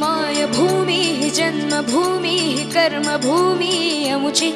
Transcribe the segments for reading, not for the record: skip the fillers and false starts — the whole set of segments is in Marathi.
मायभूमिः जन्मभूमिः कर्मभूमिः अमुची।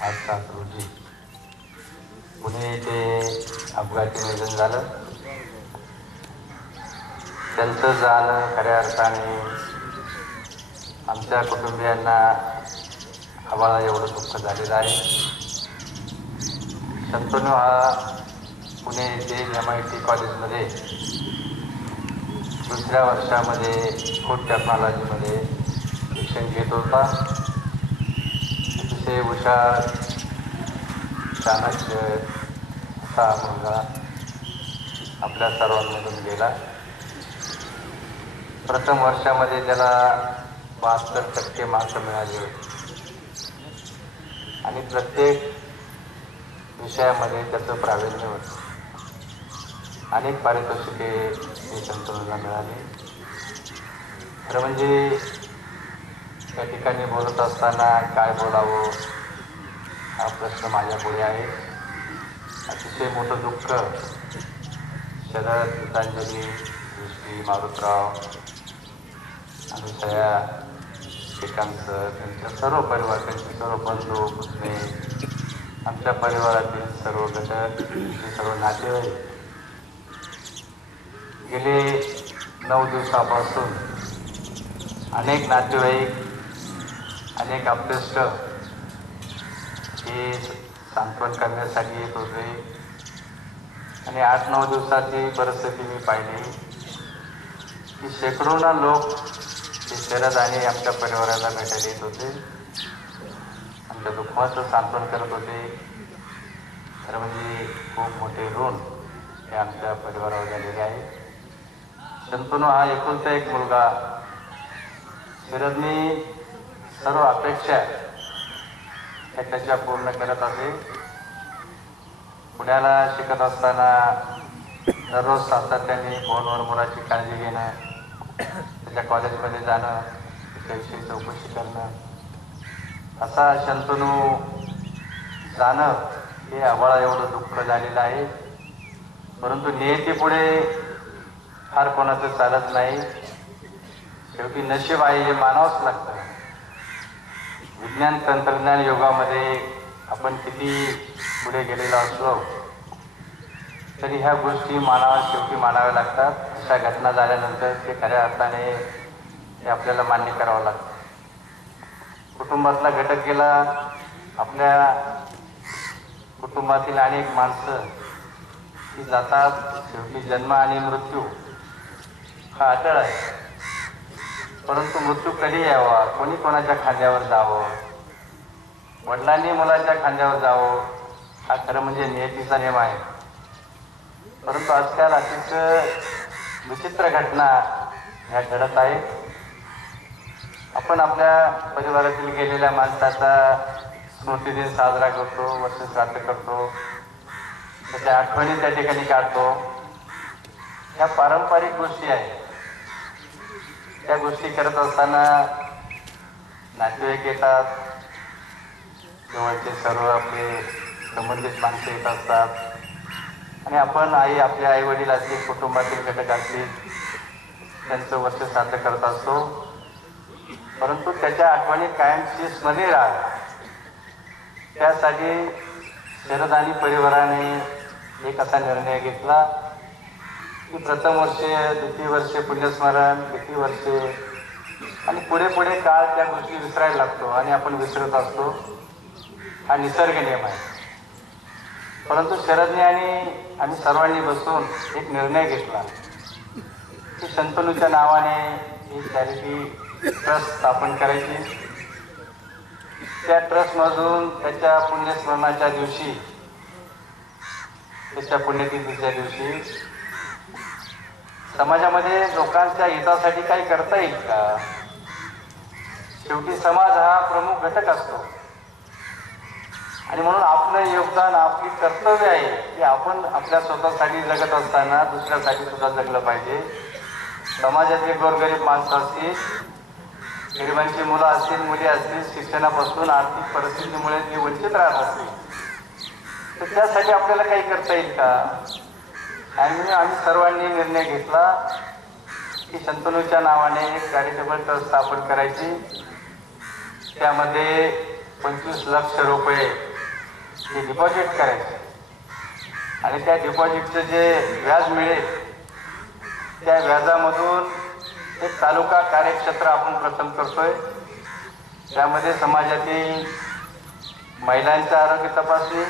आज 7 रोजी पुणे येथे अपघाती निधन झालं। त्यांचं जाणं खऱ्या अर्थाने आमच्या कुटुंबियांना आम्हाला एवढं दुःख झालेलं आहे। शंतनू हा पुणे येथे MIT कॉलेजमध्ये दुसऱ्या वर्षामध्ये फूड टेक्नॉलॉजीमध्ये शिक्षण घेत होता। अतिशय हुशार चाणक्य असा मुलगा आपल्या सर्वांमधून गेला। प्रथम वर्षामध्ये त्याला 72% मार्क मिळाले आणि प्रत्येक विषयामध्ये त्याचं प्रावीण्य होतं। अनेक पारितोषिके शंतनूला मिळाली। खरं म्हणजे त्या ठिकाणी बोलत असताना काय बोलावं हा प्रश्न माझ्यापुढे आहे। अतिशय मोठं दुःख शरद, गीतांजली, दृष्टी, मारुतराव, अनुसया, श्रीकांत, त्यांच्या सर्व परिवार, त्यांचे सर्व बंधू पुतणे, आमच्या परिवारातील सर्व घटक, सर्व नातेवाईक गेले 9 दिवसापासून अनेक नातेवाईक, अनेक आप्तेष्ट हे सांत्वन करण्यासाठी येत होते आणि 8-9 दिवसाची परिस्थिती मी पाहिली की शेकडोना लोक ते शरद आणि आमच्या परिवाराला भेटायला येत होते, आमच्या दुःखाचं सांत्वन करत होते। खरं म्हणजे खूप मोठे ऋण हे आमच्या परिवारावर झालेले आहे। शंतनू हा एकुलता एक मुलगा। शरदनी सर्व अपेक्षा त्याच्या पूर्ण करत असे। पुण्याला शिकत असताना दररोज सातत्याने फोनवर मुलाची काळजी घेणं, त्याच्या कॉलेजमध्ये जाणं, त्याच्याविषयी चौकशी करणं, असा शंतनू जाणं हे आम्हाला एवढं दुःख झालेलं आहे। परंतु नियतीपुढे फार कोणाचं चालत नाही। शेवटी नशीब आहे हे मानावंच लागतं। विज्ञान तंत्रज्ञान युगामध्ये आपण किती पुढे गेलेलो असलो तरी ह्या गोष्टी शेवटी मानाव्या लागतात। अशा घटना झाल्यानंतर ते खऱ्या अर्थाने हे आपल्याला मान्य करावं लागतं। कुटुंबातला घटक गेला, आपल्या कुटुंबातील अनेक माणसं ही जातात। शेवटी जन्म आणि मृत्यू हा अटळ आहे। परंतु मृत्यू कधी यावा, कोणी कोणाच्या खांद्यावर जावं, वडिलांनी मुलाच्या खांद्यावर जावं हा खरं म्हणजे नियतीचा नियम आहे। परंतु आजकाल अतिशय विचित्र घटना ह्या घडत आहेत। आपण आपल्या परिवारातील गेलेल्या माणसाचा स्मृतिदिन साजरा करतो, वर्षश्राद्ध करतो, त्याच्या आठवणी त्या ठिकाणी काढतो। ह्या पारंपरिक गोष्टी आहेत। त्या गोष्टी करत असताना नातेवाईक येतात, जवळचे सर्व आपले संबंधित माणसं येत असतात आणि आपण आपले आई वडील असतील, कुटुंबातील घटक असतील, त्यांचं वर्ष श्राद्ध करत असतो। परंतु त्याच्या आठवणी कायमची स्मरणी राहतात। त्यासाठी शरद आणि परिवाराने एक असा निर्णय घेतला की प्रथम वर्षे, द्वितीय वर्षे पुण्यस्मरण, तृतीय वर्षे आणि पुढे पुढे काळ त्या गोष्टी विसरायला लागतो आणि आपण विसरत असतो. हा निसर्ग नियम आहे. परंतु शरदने आणि आम्ही सर्वांनी बसून एक निर्णय घेतला की शंतनूच्या नावाने एक चॅरिटी ट्रस्ट स्थापन करायची. त्या ट्रस्टमधून त्याच्या पुण्यस्मरणाच्या दिवशी, त्याच्या पुण्यतिथीच्या दिवशी समाजामध्ये लोकांच्या हितासाठी काही करता येईल का? शेवटी समाज हा प्रमुख घटक असतो आणि म्हणून आपलं योगदान, आपली कर्तव्य आहे की आपण आपल्या स्वतःसाठी जगत असताना दुसऱ्यासाठी सुद्धा जगलं पाहिजे. समाजातली गोरगरीब माणसं असतील, गरिबांची मुलं असतील, मुली असतील, शिक्षणापासून आर्थिक परिस्थितीमुळे जे वंचित राहत असतील, तर त्यासाठी आपल्याला काही करता येईल का? आणि आम्ही सर्वांनी निर्णय घेतला की शंतनूच्या नावाने एक चॅरिटेबल ट्रस्ट स्थापन करायची. त्यामध्ये 25 लाख रुपये हे डिपॉझिट करायचे आणि त्या डिपॉझिटचं जे व्याज मिळेल त्या व्याजामधून एक तालुका कार्यक्षेत्र आपण प्रथम करतोय. त्यामध्ये समाजातील महिलांचं आरोग्य तपासणी,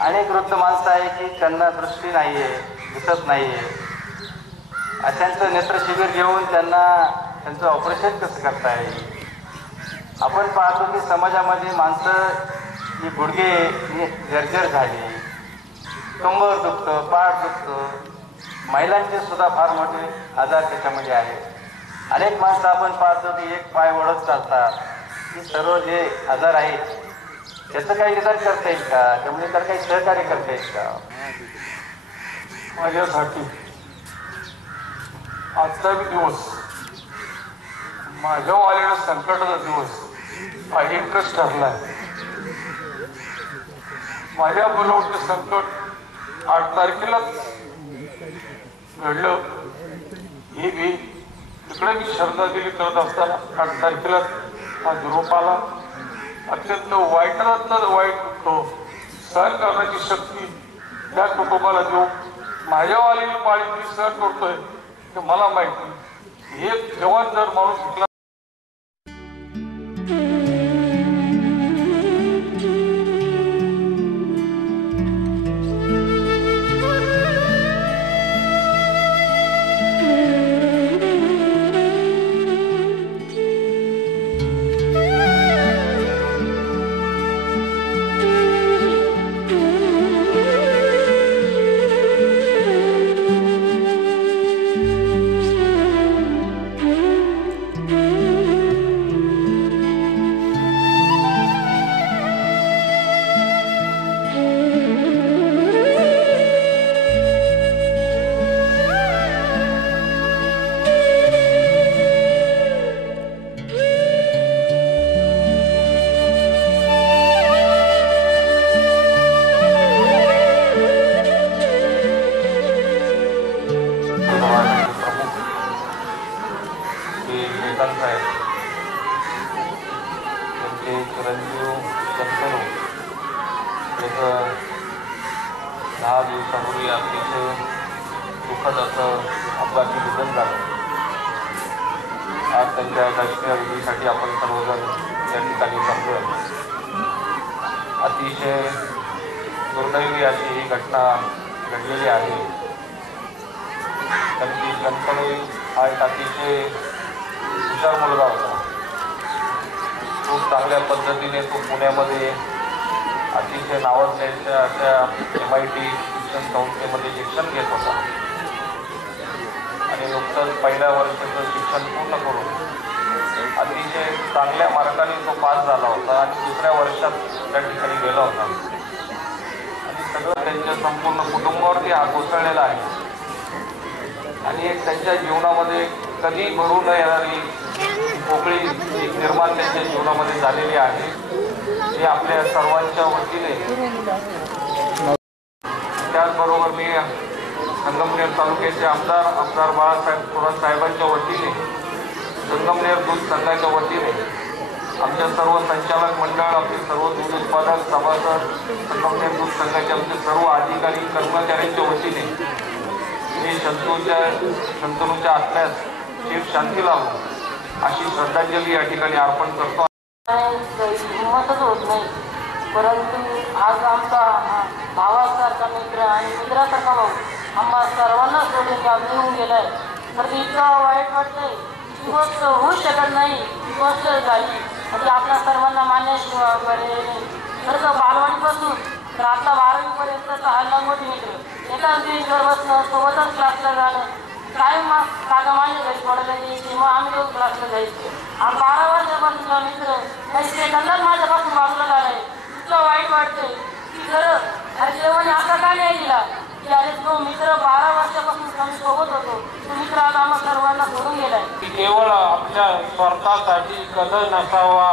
अनेक वृद्ध माणसं आहे की त्यांना दृष्टी नाही आहे, दिसत नाही आहे, अशांचं नेत्रशिबिर घेऊन त्यांचं ऑपरेशन कसं करता येईल. आपण पाहतो की समाजामध्ये माणसं ही गुडघे जर्जर झाली, कंबर दुखतं, पाठ दुखतं, महिलांचे सुद्धा फार मोठे आजार त्याच्यामध्ये आहेत. अनेक माणसं आपण पाहतो की एक पाय वळत चालतात. ही सर्व जे आजार आहेत त्याचं काही निदान करता येईल का? त्यामुळे तर काही सहकार्य करता येईल का? माझ्यासाठी आजचा दिवस माझ्या आलेला संकटाचा दिवस भयंकर ठरला आहे. माझ्या मुलावरचं संकट 8 तारखेला घडलं. हे मी तिकडे मी श्रद्धांजली करत असताना 8 तारखेला हा निरोप आला. अत्यंत वाईटातलं वाईट तो सहन करण्याची शक्ती त्या कुटुंबाला देऊ. माझ्या आलेली पाळी मी सहन करतोय ते मला माहिती. एक जवान जर माणूस शिकला चिरंजीव शंतनू त्याचं 10 दिवसापूर्वी अतिशय दुःखद असं अपघाती निधन झालं. आज त्यांच्या राष्ट्रीय विधीसाठी आपण सर्वजण या ठिकाणी जमलोय. अतिशय दुर्दैवी अशी ही घटना घडलेली आहे. त्यांची शंतनू हा एक अतिशय हुशार मुलगा होता. खूप चांगल्या पद्धतीने तो पुण्यामध्ये अतिशय नावाजलेल्या अशा MIT शिक्षण संस्थेमध्ये शिक्षण घेत होता आणि नुकतंच पहिल्या वर्षाचं शिक्षण पूर्ण करून अतिशय चांगल्या मार्गाने तो पास झाला होता आणि दुसऱ्या वर्षात त्या ठिकाणी गेला होता आणि सगळं त्यांच्या संपूर्ण कुटुंबावरती हा कोसळलेला आहे आणि एक त्यांच्या जीवनामध्ये कधी भरून न येणारी पोकळी निर्माण त्यांच्या जीवनामध्ये झालेली आहे. हे आपल्या सर्वांच्या वतीने, त्याचबरोबर मी संगमनेर तालुक्याचे आमदार बाळासाहेब थोरात साहेबांच्या वतीने, संगमनेर दूध संघाच्या वतीने आमच्या सर्व संचालक मंडळ, आमचे सर्व दूध उत्पादक सभासद, संगमनेर दूध संघाचे आमचे सर्व अधिकारी कर्मचाऱ्यांच्या वतीने मी शंतनूच्या आत्म्यास चिर शांती लावो अशी श्रद्धांजली या ठिकाणी अर्पण करतो. हिंमतच होत नाही, परंतु आज आमचा भावासारखा मित्र आणि मित्रासारखा भाऊ आम्हा सर्वांना सोडून निघून गेलाय. तर इतकं वाईट वाटतंय. ही गोष्ट होऊच शकत नाही. ही गोष्ट झाली म्हणजे आपल्या सर्वांना मान्याशिवाय पर्याय नाही. खरं तर बालवाडीपासून तर आता 12वीपर्यंतचा हा लंगोटी मित्र एकाच बेंचवर बसणं, सोबतच क्लासला जाणं, कायम काका माझ्या घरी पडायला द्यायची, मग आम्ही दोन क्लासला जायचो. 12 वर्षापासूनचा मित्र काही सेकंदात माझ्यापासून बाजूला झालाय. इतकं वाईट वाटतंय की खरं अरे देवाने असा का नाही दिला की अरे तो मित्र 12 वर्षापासून आम्ही सोबत होतो, तो मित्र आज आम्हा सर्वांना सोडून गेलाय. केवळ आपल्या स्वार्थासाठी कदर नसावा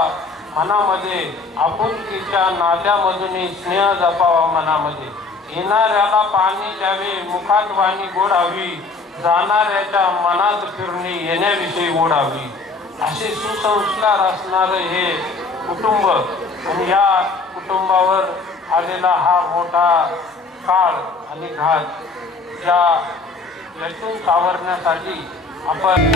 मनामध्ये, आपुलकीच्या नात्यामधून स्नेह जपावा मनामध्ये. येणाऱ्याला पाणी द्यावे, मुखात वाणी गोडावी, जाणाऱ्याच्या मनात फिरणी येण्याविषयी ओढावी. असे सुसंस्कार असणारे हे कुटुंब आणि या कुटुंबावर आलेला हा मोठा काळ आणि घात यातून सावरण्यासाठी आपण